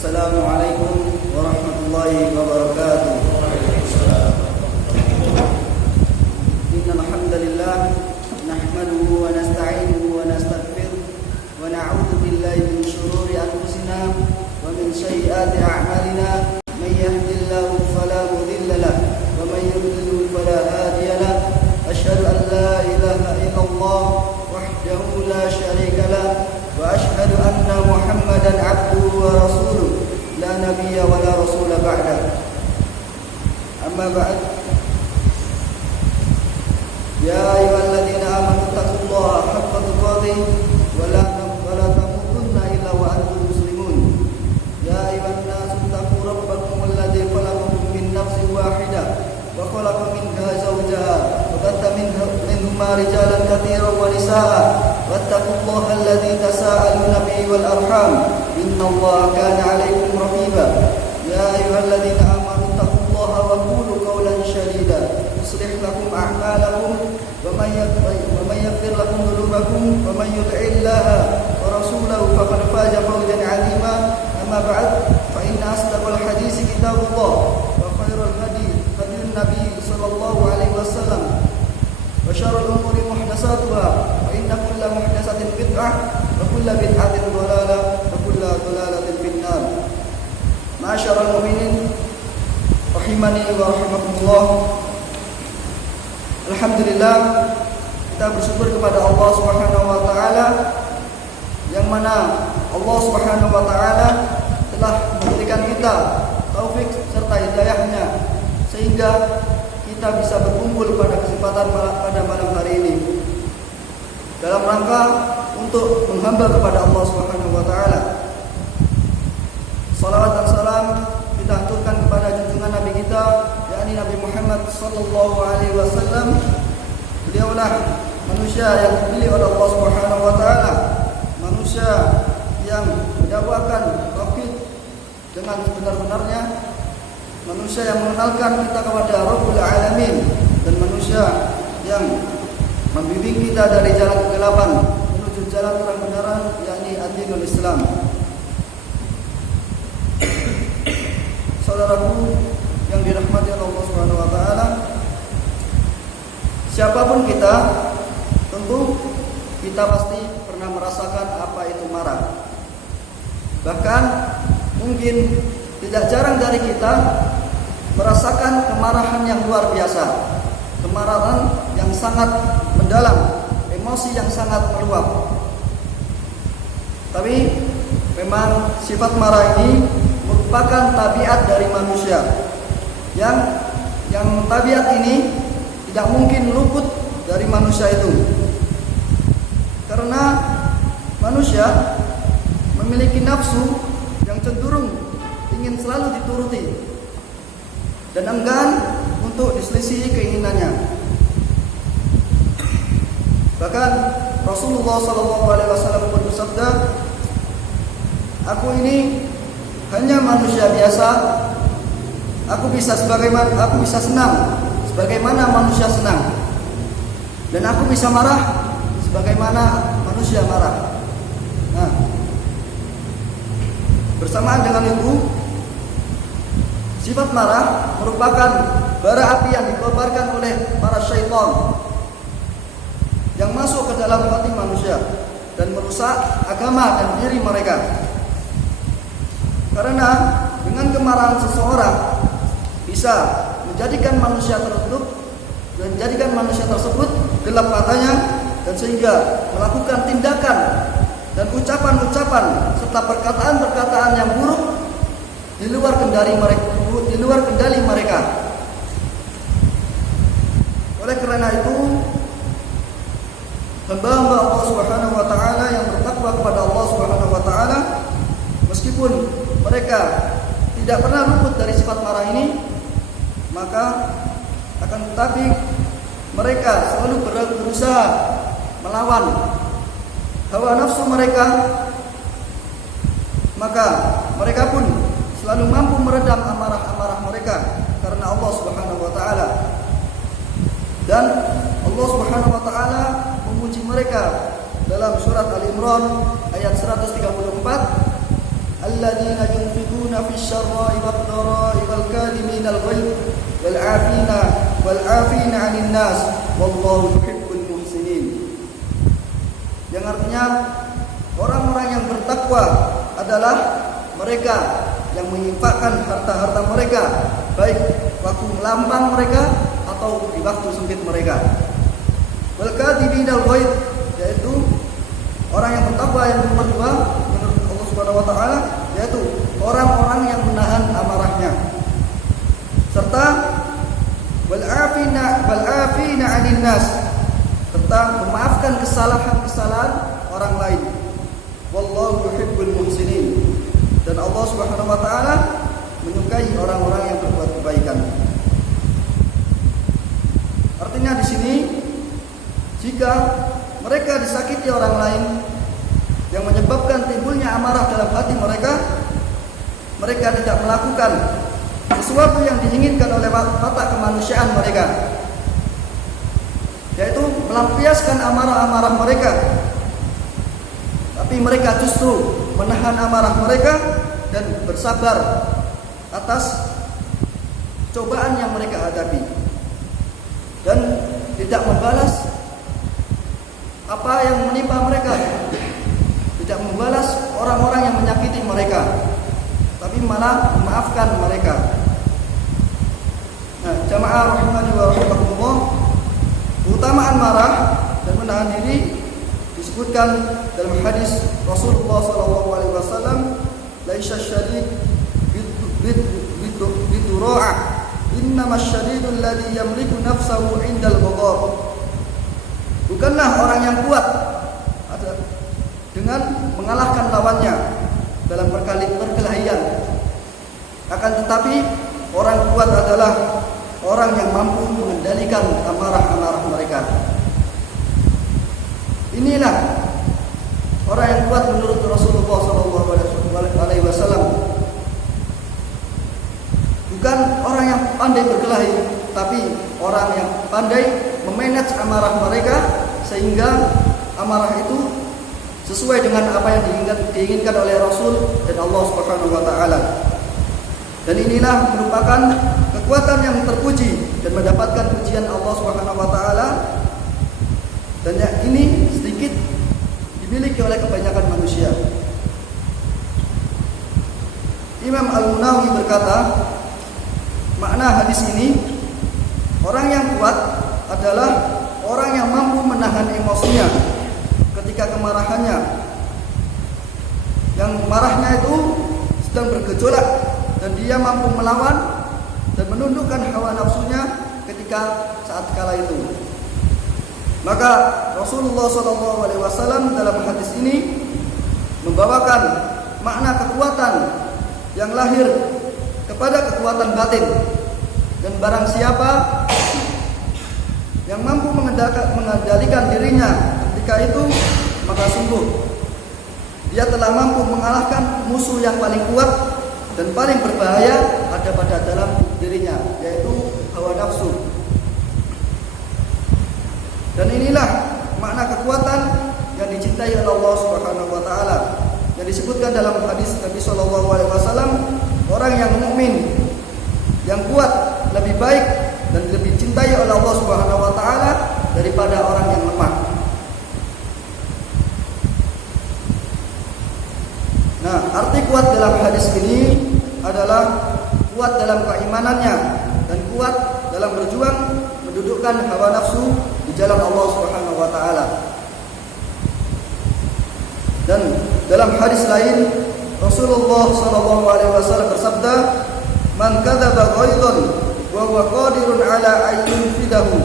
Assalamualaikum warahmatullahi wabarakatuh. Innal hamdalillah nahmaduhu wa nasta'inuhu wa nastaghfiruh wa na'udzu billahi min shururi anfusina wa min sayyiati a'malina. May yahdihillahu fala mudilla lahu wa may yudlil fala hadiya lahu. Asyhadu an la ilaha illallah wahdahu la syarika lahu wa asyhadu anna Muhammadan 'abduhu wa rasuluh la nabiyya wa la rasula ba'da. Amma ba'd. Ya ayyuhalladzina amanu taqullaha haqqa tuqatih wa la tamutunna illa wa antum muslimun. Ya ayyuhan nasu taqu rabbakum alladzi khalaqakum min nafsin wahidah wa khalaqa minha zawjaha wa batta minhuma rijalan katsiran wa nisaa'a wattaqullaha alladzi tasaaluna bihi wal arham innallaha kana 'alaykum raqiba. Ya ayyuhalladzina amanu taqullaha wa qulu qawlan sadida yuslih lakum a'malakum wa may yaghfir lakum dhunubakum wa may yuti'illaha wa rasulahu faqad faza fawzan 'azima. Amma ba'd, fa inna asdaqal hadits kitabullah wa khairul hadi hadiyun nabiy sallallahu alaihi wasallam wa syarrul umuri muhdatsatuha wa inna kulla muhdatsatin bid'ah wa kulla bid'atin dhalalah wa kulla dhalalatin finnar. Ma'asyiral mu'minin rahimani wa rahimakumullah. Alhamdulillah, kita bersyukur kepada Allah Subhanahu wa taala yang mana Allah Subhanahu wa taala telah memberikan kita taufik serta hidayahnya sehingga kita bisa berkumpul pada kesempatan pada malam hari ini dalam rangka untuk menghamba kepada Allah Subhanahu wa taala. Salawat dan salam kita aturkan kepada junjungan Nabi kita, yakni Nabi Muhammad sallallahu alaihi wasallam. Beliaulah manusia yang dipilih oleh Allah Subhanahu wa taala, manusia yang mendakwakan tauhid dengan sebenar-benarnya, manusia yang mengenalkan kita kepada Rabbul Alamin, dan manusia yang membimbing kita dari jalan kegelapan menuju jalan terang benaran, yakni ad-dinul Islam. Saudaraku yang dirahmati Allah Subhanahu wa taala, siapapun kita, tentu kita pasti pernah merasakan apa itu marah. Bahkan mungkin tidak jarang dari kita merasakan kemarahan yang luar biasa, kemarahan yang sangat mendalam, emosi yang sangat meluap. Tapi memang sifat marah ini merupakan tabiat dari manusia, yang tabiat ini tidak mungkin luput dari manusia itu, karena manusia memiliki nafsu yang cenderung ingin selalu dituruti dan enggan untuk diselisihi keinginannya. Bahkan Rasulullah SAW pun bersabda, "Aku ini hanya manusia biasa. Aku bisa senang sebagaimana manusia senang, dan aku bisa marah sebagaimana manusia marah." Nah, bersamaan dengan itu, sifat marah merupakan bara api yang dikobarkan oleh para syaitan yang masuk ke dalam hati manusia dan merusak agama dan diri mereka. Karena dengan kemarahan seseorang bisa menjadikan manusia tersebut gelap matanya, dan sehingga melakukan tindakan dan ucapan-ucapan serta perkataan-perkataan yang buruk di luar kendali mereka. Oleh karena itu, hamba-hamba Allah Subhanahu wa taala yang bertakwa kepada Allah Subhanahu wa taala, meskipun mereka tidak pernah luput dari sifat marah ini, maka akan tetapi mereka selalu berusaha melawan hawa nafsu mereka, maka mereka pun selalu mampu meredam amarah-amarah mereka karena Allah Subhanahu wa taala. Dan Allah Subhanahu wa taala memuji mereka dalam surat Al-Imran ayat 134, alladzina yunfiquna fis syarra'i wad dharra'i wal kadhimina al ghaidh wal 'afina 'anil nas wallahu yuhibbul muhsinin. Yang artinya orang-orang yang bertakwa adalah mereka yang menginfakkan harta-harta mereka baik waktu melambang mereka atau di waktu sempit mereka. Wal kadhibina al ghaidh, yaitu orang yang bertakwa yang nomor 2 menurut Allah Subhanahu wa taala, yaitu orang-orang yang menahan amarahnya. Serta wal 'afina 'anil nas, serta memaafkan kesalahan-kesalahan orang lain. Wallahu yuhibbul muhsinin. Dan Allah Subhanahu wa taala menyukai orang-orang yang berbuat kebaikan. Artinya di sini, jika mereka disakiti orang lain yang menyebabkan timbulnya amarah dalam hati mereka, mereka tidak melakukan sesuatu yang diinginkan oleh watak kemanusiaan mereka, yaitu melampiaskan amarah-amarah mereka, tapi mereka justru menahan amarah mereka dan bersabar atas cobaan yang mereka hadapi, dan tidak membalas apa yang menimpa mereka, tidak membalas orang-orang yang menyakiti mereka, tapi malah memaafkan mereka. Nah, jamaah rahimani wa rahimakumullah, keutamaan marah dan menahan diri disebutkan dalam hadis Rasulullah SAW, laisa syadid bidura'ah, innamas syadidul ladzi yamliku nafsahu 'indal ghadab. Bukanlah orang yang kuat dengan mengalahkan lawannya dalam perkelahian, akan tetapi orang kuat adalah orang yang mampu mengendalikan amarah-amarah mereka. Inilah orang yang kuat menurut Rasulullah SAW. Bukan orang yang pandai berkelahi, tapi orang yang pandai memanage amarah mereka sehingga amarah itu sesuai dengan apa yang diinginkan oleh Rasul dan Allah Subhanahu wa taala. Dan inilah merupakan kekuatan yang terpuji dan mendapatkan pujian Allah Subhanahu wa taala, dan ini sedikit dimiliki oleh kebanyakan manusia. Imam Al-Munawi berkata, makna hadis ini, orang yang kuat adalah orang yang mampu menahan emosinya ketika kemarahannya, yang marahnya itu sedang bergejolak, dan dia mampu melawan dan menundukkan hawa nafsunya ketika saat kala itu. Maka Rasulullah SAW dalam hadis ini membawakan makna kekuatan yang lahir kepada kekuatan batin, dan barang siapa yang mampu mengendalikan dirinya ketika itu, maka sungguh dia telah mampu mengalahkan musuh yang paling kuat dan paling berbahaya ada pada dalam dirinya, yaitu hawa nafsu. Dan inilah makna kekuatan yang dicintai oleh Allah Subhanahu wa taala, yang disebutkan dalam hadis Nabi sallallahu alaihi wasallam, orang yang mukmin yang kuat lebih baik dan lebih cintai oleh Allah Subhanahu wa taala daripada orang yang lemah. Nah, arti kuat dalam hadis ini adalah kuat dalam keimanannya dan kuat dalam berjuang mendudukkan hawa nafsu di jalan Allah Subhanahu wa taala. Dan dalam hadis lain Rasulullah sallallahu alaihi wasallam bersabda, "Man kadzaba ghaidhan wa huwa qadirun ala ayyun fidahu,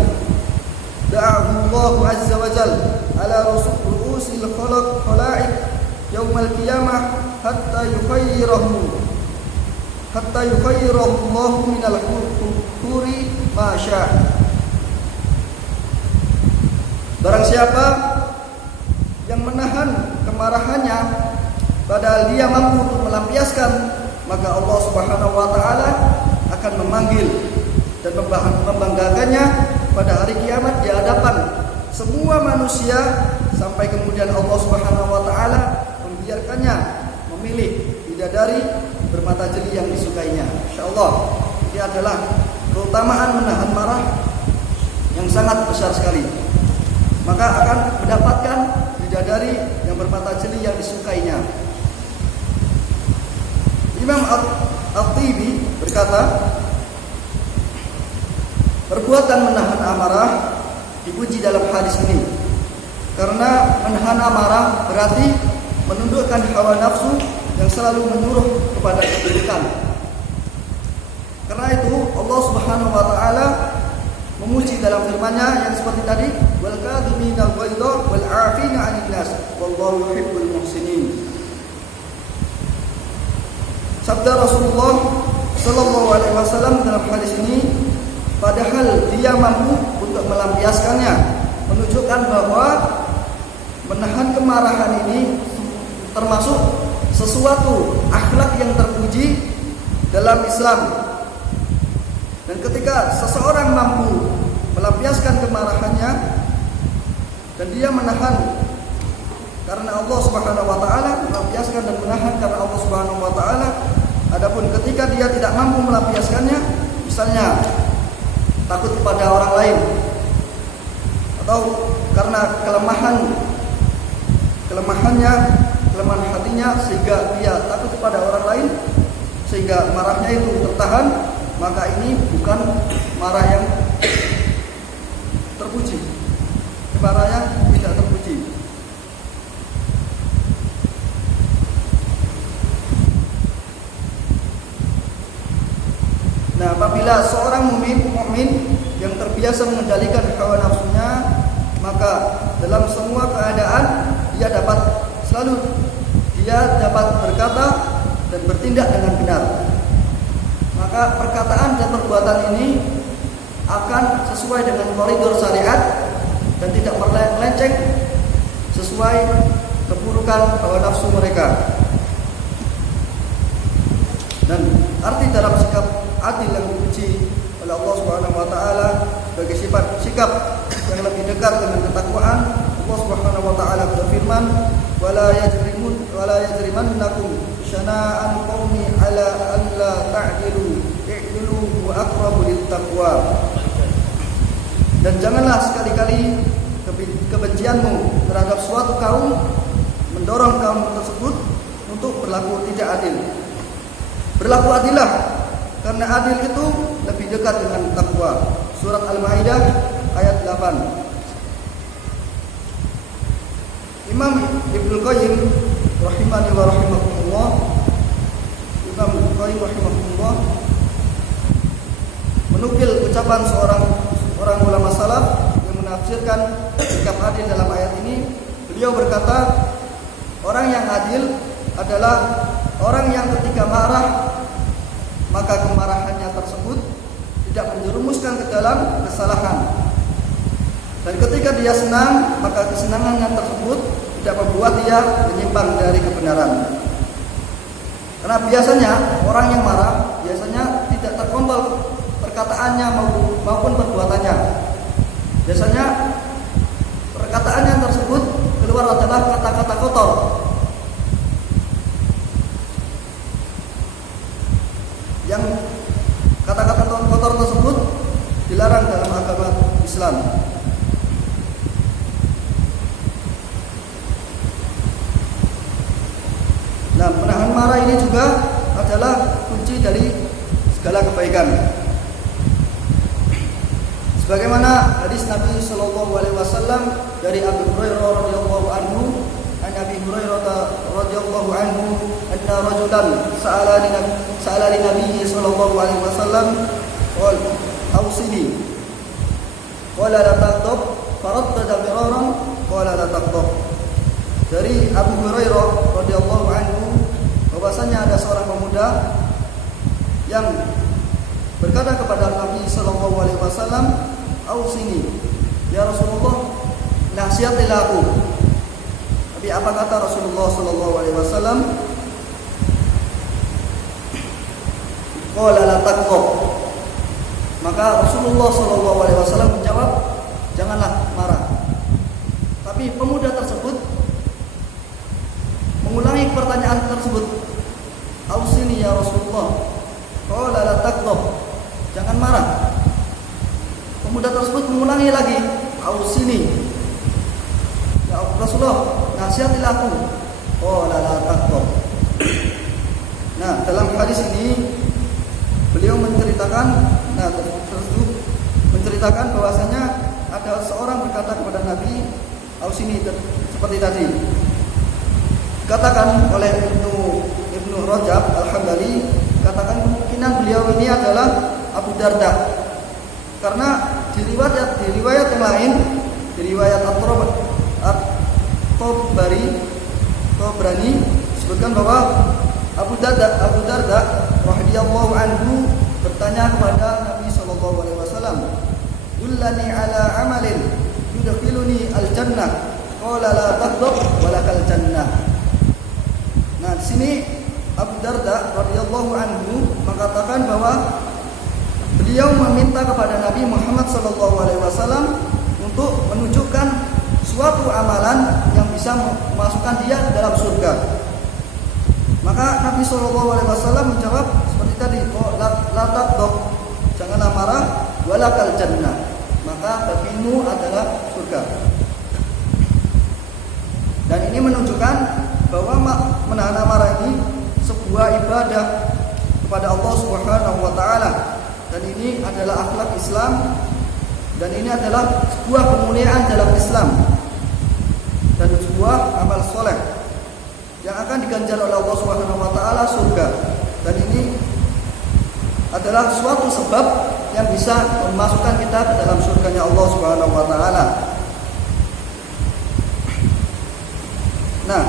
da'ahu Allah azza wa jalla ala ru'usil khalaiq yaumal qiyamah hatta yukhayyirahu Allah minal huri ma syaa." Barang siapa yang menahan kemarahannya padahal dia mampu untuk melampiaskan, maka Allah Subhanahu wa taala akan memanggil dan membanggakannya pada hari kiamat di hadapan semua manusia, sampai kemudian Allah Subhanahu wa taala membiarkannya memilih bidadari Allah, ini adalah keutamaan menahan marah yang sangat besar sekali. Maka akan mendapatkan bidadari yang bermata jeli yang disukainya. Imam At-Tibi berkata, perbuatan menahan amarah dipuji dalam hadis ini, karena menahan amarah berarti menundukkan hawa nafsu yang selalu menyuruh kepada keburukan. Karena itu Allah Subhanahu wa taala memuji dalam firman-Nya yang seperti tadi, wal kadhiminal ghaidha wal 'afina 'anil nas wallahu yuhibbul muhsinin. Sabda Rasulullah sallallahu alaihi wasallam dalam hadis ini, padahal dia mampu untuk melampiaskannya, menunjukkan bahwa menahan kemarahan ini termasuk sesuatu akhlak yang terpuji dalam Islam. Dan ketika seseorang mampu melampiaskan kemarahannya dan dia menahan karena Allah Subhanahu wa taala, melampiaskan dan menahan karena Allah Subhanahu wa taala. Adapun ketika dia tidak mampu melampiaskannya, misalnya takut kepada orang lain atau karena kelemahan hatinya sehingga dia takut kepada orang lain sehingga marahnya itu tertahan, maka ini bukan marah yang terpuji, marah yang tidak terpuji. Nah, apabila seorang mukmin yang terbiasa mengendalikan hawa nafsunya, maka dalam semua keadaan dia dapat berkata dan bertindak dengan benar. Maka perkataan dan perbuatan ini akan sesuai dengan koridor syariat dan tidak melenceng sesuai keburukan hawa nafsu mereka. Dan arti dalam sikap adil yang dipuji oleh Allah Subhanahu wa taala sebagai sikap yang lebih dekat dengan ketakwaan. Allah Subhanahu wa taala berfirman, wala yajrimannakum syana'an qaumi ala alla ta'dilu i'dilu wa aqrabu littaqwa. Dan janganlah sekali-kali kebencianmu terhadap suatu kaum mendorong kaum tersebut untuk berlaku tidak adil. Berlaku adillah, karena adil itu lebih dekat dengan takwa. Surat Al-Maidah ayat 8. Imam Ibnu Qayyim rahimani wa rahimahullah, Imam Ibnu Qayyim rahimahullah menukil ucapan seorang ulama salaf yang menafsirkan sikap adil dalam ayat ini. Beliau berkata, orang yang adil adalah orang yang ketika marah, maka kemarahannya tersebut tidak menjerumuskan ke dalam kesalahan. Dan ketika dia senang, maka kesenangannya tersebut tidak membuat dia menyimpang dari kebenaran. Karena biasanya orang yang marah biasanya tidak terkontrol perkataannya maupun perbuatannya. Biasanya perkataannya tersebut keluar adalah kata-kata kotor. Yang kata-kata kotor tersebut dilarang dalam agama Islam. Nah, menahan marah ini juga adalah kunci dari segala kebaikan. Sebagaimana hadis Nabi Shallallahu Alaihi Wasallam dari Abu Hurairah radhiyallahu anhu, Abi Hurairah radhiyallahu anhu, anna rajulan sa'ala li Nabi Shallallahu Alaihi Wasallam, qala awsini, qala la taghdab, faraddada miraran, qala la taghdab. Dari Abu Hurairah radhiyallahu anhu bahwasanya ada seorang pemuda yang berkata kepada Nabi sallallahu alaihi wasallam, "Ausini, ya Rasulullah, nasihatilah aku." Tapi apa kata Rasulullah sallallahu alaihi wasallam? Qala la taqab. Maka Rasulullah sallallahu alaihi wasallam menjawab, "Janganlah marah." Tapi pemuda tersebut mengulangi pertanyaan tersebut. Ausini ya Rasulullah, qala la taghdab, jangan marah. Pemuda tersebut mengulangi lagi, ausini, ya Rasulullah, nasihatilah aku. Qala la taghdab. Nah, dalam hadis ini beliau menceritakan bahwasanya ada seorang berkata kepada Nabi, ausini, seperti tadi. Dikatakan oleh Ibnu Rajab Al-Hambali, katakan kemungkinan beliau ini adalah Abu Darda. Karena di riwayat yang lain, di riwayat At-Tabrani disebutkan bahwa Abu Darda radhiyallahu anhu bertanya kepada Nabi sallallahu alaihi wasallam, "Dullani ala amalin yudkhiluni al-jannah." Qala la taghdab wa lakal jannah. Nah, di sini Abu Darda radhiyallahu anhu mengatakan bahwa beliau meminta kepada Nabi Muhammad SAW untuk menunjukkan suatu amalan yang bisa memasukkan dia dalam surga. Maka Nabi SAW menjawab seperti tadi, la taghdab, janganlah marah, walakal jannah, maka bagimu adalah surga. Dan ini menunjukkan bahwa menahan amarah ini sebuah ibadah kepada Allah Subhanahu wa taala, dan ini adalah akhlak Islam, dan ini adalah sebuah kemuliaan dalam Islam dan sebuah amal soleh yang akan diganjar oleh Allah Subhanahu wa taala surga. Dan ini adalah suatu sebab yang bisa memasukkan kita ke dalam surganya Allah Subhanahu wa taala. Nah,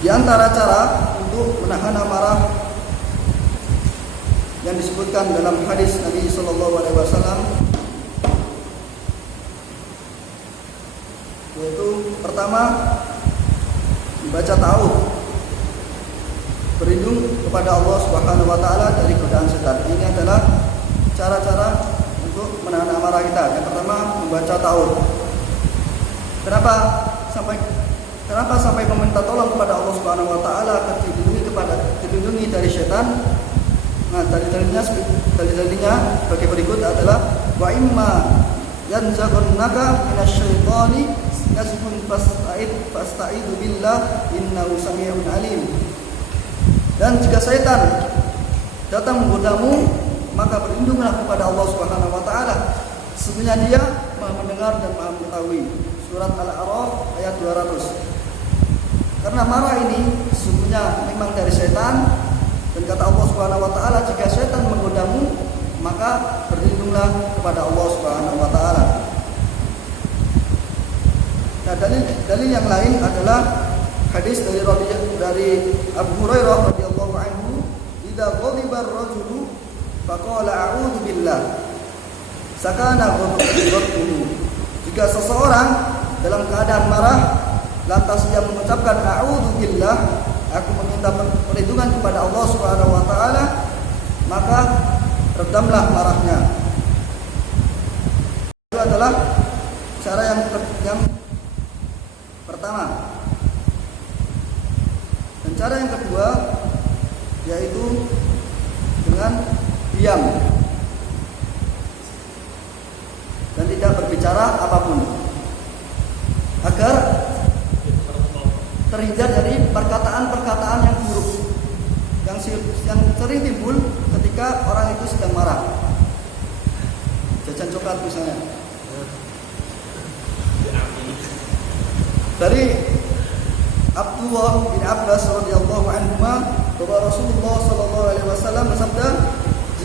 di antara cara untuk menahan amarah yang disebutkan dalam hadis Nabi sallallahu alaihi wasallam, yaitu pertama, membaca ta'awudz, berlindung kepada Allah Subhanahu wa taala dari godaan setan. Ini adalah cara-cara untuk menahan amarah kita. Yang pertama, membaca ta'awudz. Kenapa sampai meminta tolong kepada Allah Subhanahu wa taala agar dilindungi dari setan? Nah, dalilnya sebagai berikut adalah wa imma yanzaghunaka minasyaitani nazghun fasta'idzu billah innahu samii'un alim. Dan jika setan datang menggodamu, maka berlindunglah kepada Allah Subhanahu wa taala. Sesungguhnya Dia Maha mendengar dan Maha mengetahui. Surat Al-A'raf ayat 200. Karena marah ini sesungguhnya memang dari setan, dan kata Allah Subhanahu wa taala, jika setan menggodamu, maka berlindunglah kepada Allah Subhanahu wa taala. Nah, dalil yang lain adalah hadis dari Abu Hurairah radhiyallahu anhu, "Idza ghadiba ar-rajulu faqala a'udzu billah, sakana ghadabuhu." Jika seseorang dalam keadaan marah lantas ia mengucapkan a'udzu billah, aku meminta perlindungan kepada Allah Subhanahu wa taala, maka redamlah marahnya. Itu adalah cara yang pertama. Dan cara yang kedua yaitu dengan diam dan tidak berbicara apapun, agar terhindar dari perkataan-perkataan yang buruk yang sering timbul ketika orang itu sedang marah. Jajan coklat misalnya. Dari Abdullah bin Abbas radhiyallahu anhu bahwa Rasulullah sallallahu alaihi wasallam bersabda,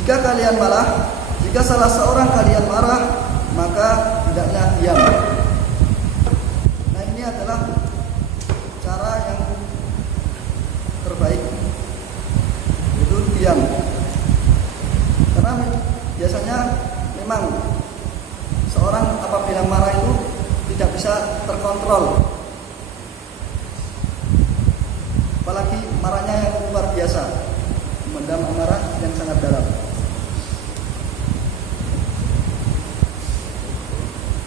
jika salah seorang kalian marah, maka hendaknya diam. Nah, ini adalah cara yang terbaik, itu diam. Karena biasanya memang seorang apabila marah itu tidak bisa terkontrol, apalagi marahnya yang luar biasa, memendam amarah yang sangat dalam.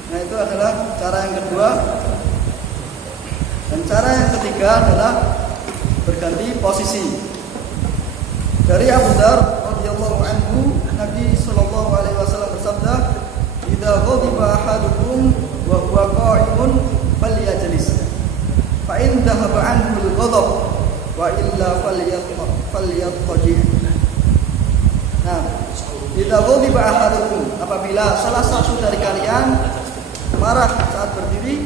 Nah, itu adalah cara yang kedua. Dan cara yang ketiga adalah berganti posisi. Dari Abu Dzar radhiyallahu anhu, Nabi sallallahu alaihi wasallam bersabda, "Idza ghadiba ahadukum wa huwa qa'imun falyajlis. Fa in dhahaba anhu al-ghadab wa illa falyattaji." Nah, idza ghadiba ahadukum, apabila salah satu dari kalian marah saat berdiri,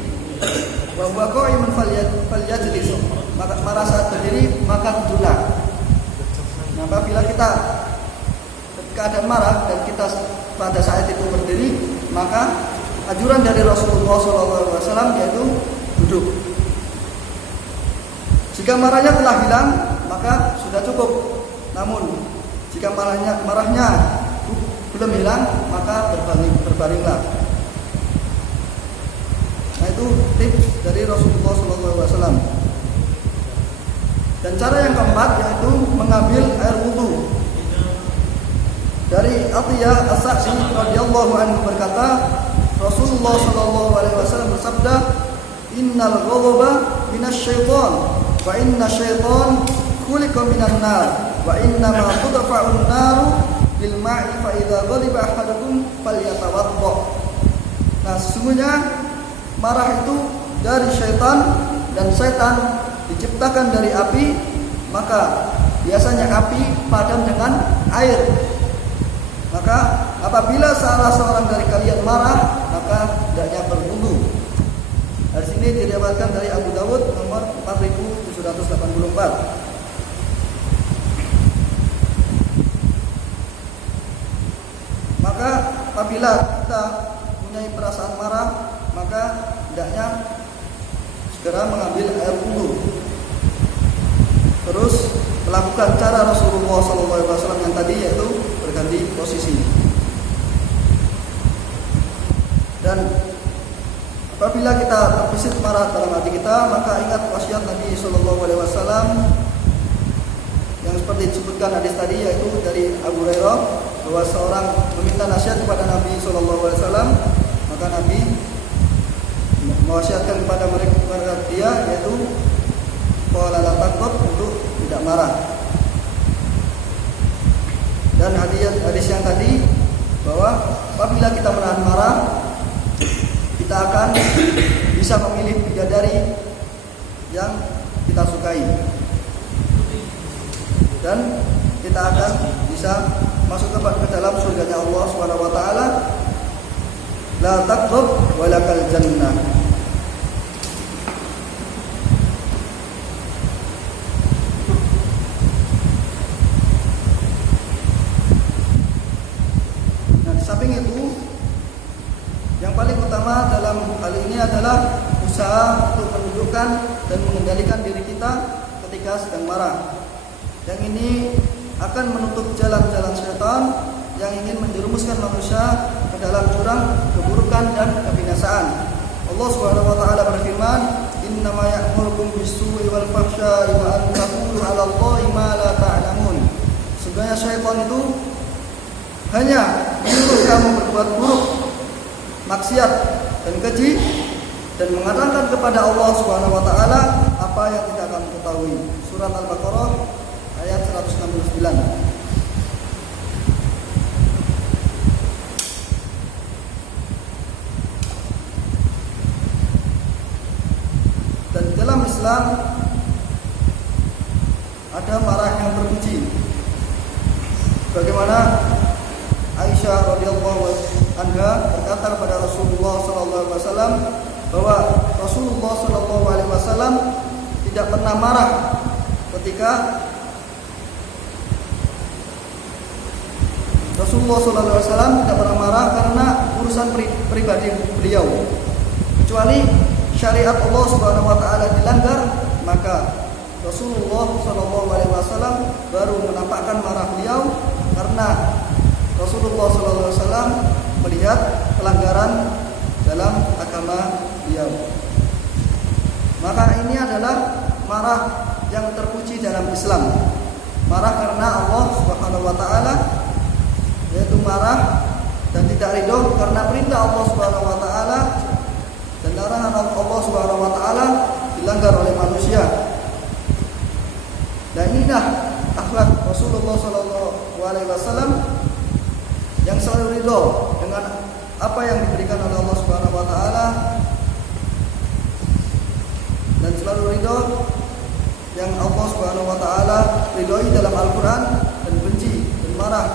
wa huwa qa'imun falyajlis, maka marah saat berdiri maka duduklah. Nah, apabila kita keadaan marah dan kita pada saat itu berdiri, maka anjuran dari Rasulullah SAW yaitu duduk. Jika marahnya telah hilang, maka sudah cukup. Namun jika marahnya belum hilang, maka berbaringlah. Nah, itu tips dari Rasulullah SAW. Dan cara yang keempat yaitu mengambil air wudu. Dari Atiyah As-Sa'di radhiyallahu anhu berkata, Rasulullah sallallahu alaihi wasallam bersabda, "Innal ghadaba minasyaiton wa inna syaiton khuliqa minan nar wa inna ma tudfa'un naru bil ma'i fa idza ghadiba ahadukum falyatawadda." Nah, sesungguhnya marah itu dari syaitan dan syaitan diciptakan dari api, maka biasanya api padam dengan air. Maka apabila salah seorang dari kalian marah, maka hendaknya berwudu. Dari sini diriwayatkan dari Abu Dawud nomor 4784. Maka apabila kita mempunyai perasaan marah, maka hendaknya segera mengambil air wudu. Terus melakukan cara Rasulullah SAW yang tadi, yaitu berganti posisi. Dan apabila kita terbesit marah dalam hati kita, maka ingat wasiat Nabi SAW yang seperti disebutkan hadis tadi, yaitu dari Abu Hurairah, bahwa seorang meminta nasihat kepada Nabi SAW, maka Nabi mewasiatkan kepada mereka dia, yaitu qala la taqut, untuk tidak marah. Dan hadis yang tadi bahwa apabila kita menahan marah, kita akan bisa memilih bidadari yang kita sukai, dan kita akan bisa masuk ke dalam surganya Allah Subhanahu wa taala. La taqrab walakal jannah. Dalam hal ini adalah usaha untuk menundukkan dan mengendalikan diri kita ketika sedang marah. Yang ini akan menutup jalan-jalan syaitan yang ingin menjerumuskan manusia ke dalam jurang keburukan dan kebinasaan. Allah Subhanahu wa taala berfirman, "Innama ya'murukum bis-su'i wal fahsya'i wa an taqulu 'ala Allahi ma la ta'lamun." Sebenarnya syaitan itu hanya menyuruh kamu berbuat buruk, maksiat dan keji, dan mengatakan kepada Allah Subhanahu wa taala apa yang tidak kamu ketahui. Surat Al-Baqarah ayat 169. Dan dalam Islam ada marah yang terpuji. Bagaimana Aisyah radhiyallahu anha berkata kepada Rasulullah SAW bahwa Rasulullah SAW tidak pernah marah ketika Rasulullah SAW tidak pernah marah karena urusan pribadi beliau, kecuali syariat Allah Subhanahu wa taala dilanggar, maka Rasulullah SAW baru menampakkan marah beliau karena Rasulullah SAW melihat pelanggaran dalam agama beliau. Maka ini adalah marah yang terpuji dalam Islam. Marah karena Allah Subhanahu wa taala, yaitu marah dan tidak ridho karena perintah Allah Subhanahu wa taala dan larangan Allah Subhanahu wa taala dilanggar oleh manusia. Dan inilah akhlak Rasulullah SAW yang selalu ridho dengan apa yang diberikan oleh Allah Subhanahu wa taala dan selalu ridho yang Allah Subhanahu wa taala ridhoi dalam Al-Qur'an dan benci dan marah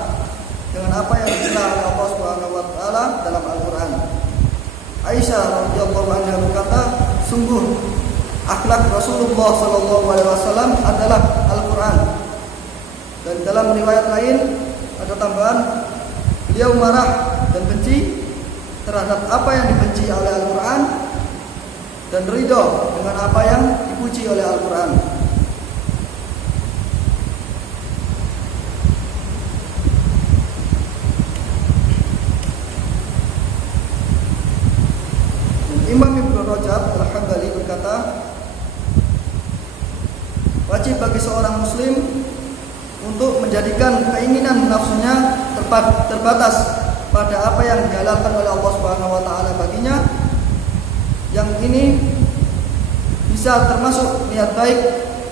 dengan apa yang dicela oleh Allah Subhanahu wa taala dalam Al-Qur'an. Aisyah radhiyallahu anha berkata, sungguh akhlak Rasulullah SAW adalah Al-Qur'an. Dan dalam riwayat lain ada tambahan, beliau marah dan benci terhadap apa yang dibenci oleh Al-Qur'an dan ridho dengan apa yang dipuji oleh Al-Qur'an. Imam Ibnu Rajab Al-Hambali berkata, wajib bagi seorang muslim untuk menjadikan keinginan nafsunya terbatas pada apa yang dihalalkan oleh Allah Subhanahu wa taala baginya. Yang ini bisa termasuk niat baik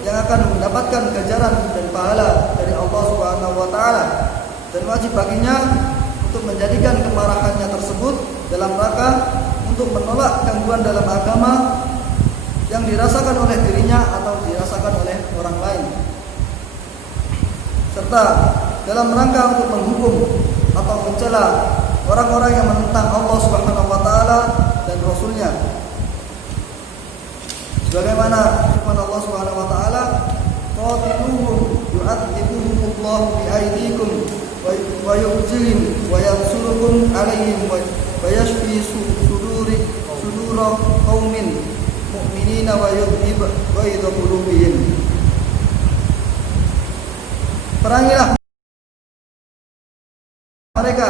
yang akan mendapatkan ganjaran dan pahala dari Allah Subhanahu wa taala, dan wajib baginya untuk menjadikan kemarahannya tersebut dalam rangka untuk menolak gangguan dalam agama yang dirasakan oleh dirinya atau dirasakan oleh orang lain, serta dalam rangka untuk menghukum atau mencela orang-orang yang menentang Allah Subhanahu wa taala dan Rasulnya. Sebagaimana firman Allah Subhanahu wa taala, qatiluhum yu'adzibuhumullahu bi'aydikum wa yukhzihim wa yansurukum 'alaihim wa yashfi sudura qaumin mu'minina wa yudhib ghaidha qulubihim. Perangilah mereka,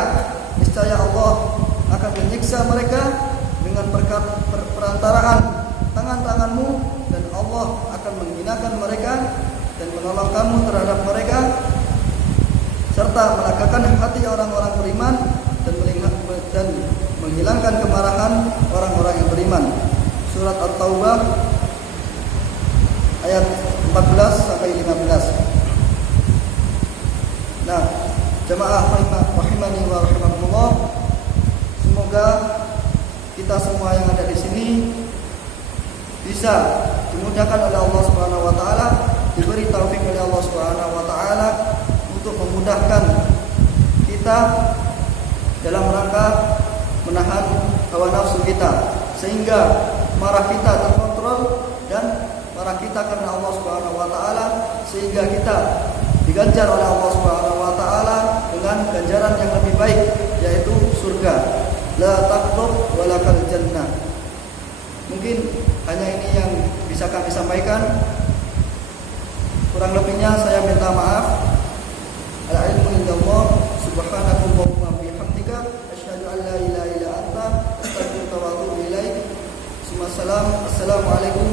niscaya Allah akan menyiksa mereka dengan perantaraan tangan-tanganmu, dan Allah akan menghinakan mereka dan menolong kamu terhadap mereka, serta melagakan hati orang-orang beriman dan menghilangkan kemarahan orang-orang yang beriman. Surat At-Taubah ayat 14 sampai 15. Nah, jemaah rahimani wa rahimakumullah, semoga kita semua yang ada di sini bisa dimudahkan oleh Allah Subhanahu wa taala, diberi taufik oleh Allah Subhanahu wa taala untuk memudahkan kita dalam rangka menahan hawa nafsu kita, sehingga marah kita terkontrol dan marah kita karena Allah Subhanahu wa taala, sehingga kita diganjar oleh Allah Subhanahu wa taala dengan ganjaran yang lebih baik, yaitu surga. La taqdub walakal jannah. Mungkin hanya ini yang bisa kami sampaikan. Kurang lebihnya saya minta maaf. Al-ilmu indallah, subhanakallahumma wa bihamdika, asyhadu an la ilaha illa anta, astaghfiruka wa atubu ilaik. Assalamualaikum